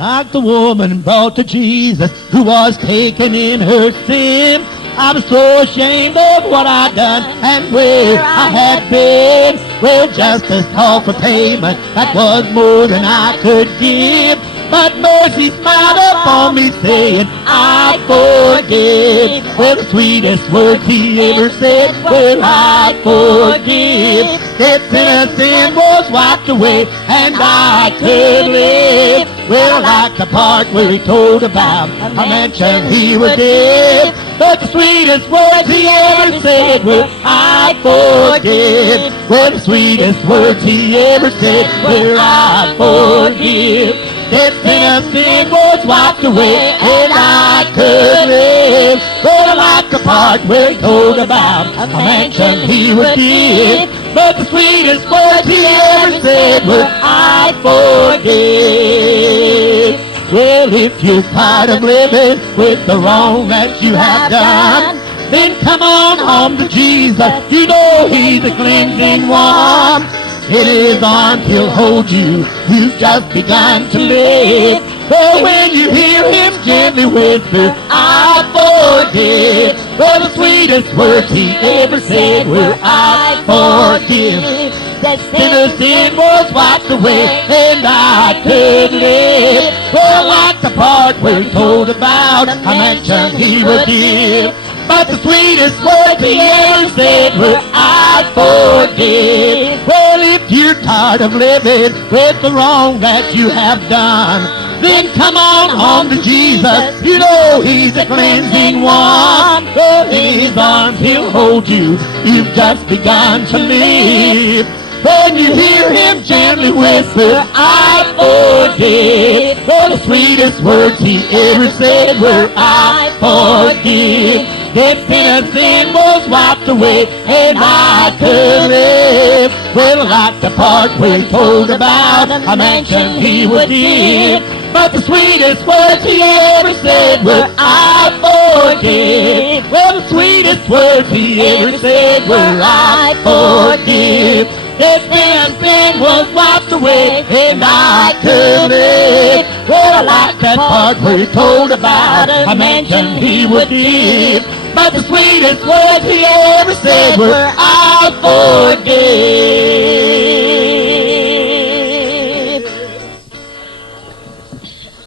Like the woman brought to Jesus who was taken in her sin. I was so ashamed of what I'd done and where I had been. Well, justice called for payment, that was more than I could give. But mercy smiled upon me saying, I forgive. Well, the sweetest words he ever said were, I forgive. Death and sin was wiped away and I could live. Well, like the part where he told about a mansion he would give. But the sweetest words he ever said were, I forgive. Well, the sweetest words he ever said were, I forgive. Death and sin was wiped away and I could live. Well, like the part where he told about a mansion he would give. But the sweetest words he ever said were, I forgive. Well, if you're tired of living with the wrong that you have done, then come on home to Jesus. You know he's a cleansing one. In his arms he'll hold you. You've just begun to live. But when you hear him gently whisper, I forgive. Well, the sweetest words he ever said were, I forgive. That sinner's sin was wiped away and I could live. Well, like the part where he told about a mansion he would give. But the sweetest words he ever said were, I forgive. Well, if you're tired of living with the wrong that you have done, then come on home to Jesus. You know he's a cleansing one. Oh, in his arms he'll hold you. You've just begun to live. When you hear him gently whisper, I forgive. Oh, the sweetest words he ever said were, I forgive. Death and sin was wiped away and I could live. Well, like the part where he told about a mansion he would give. But the sweetest words he ever said were, I forgive. Well, the sweetest words he ever said were, I forgive. Death and sin was wiped away and I could live. Well, I like that part where he told about a mansion he would give. But the sweetest words he ever said were, I forgive.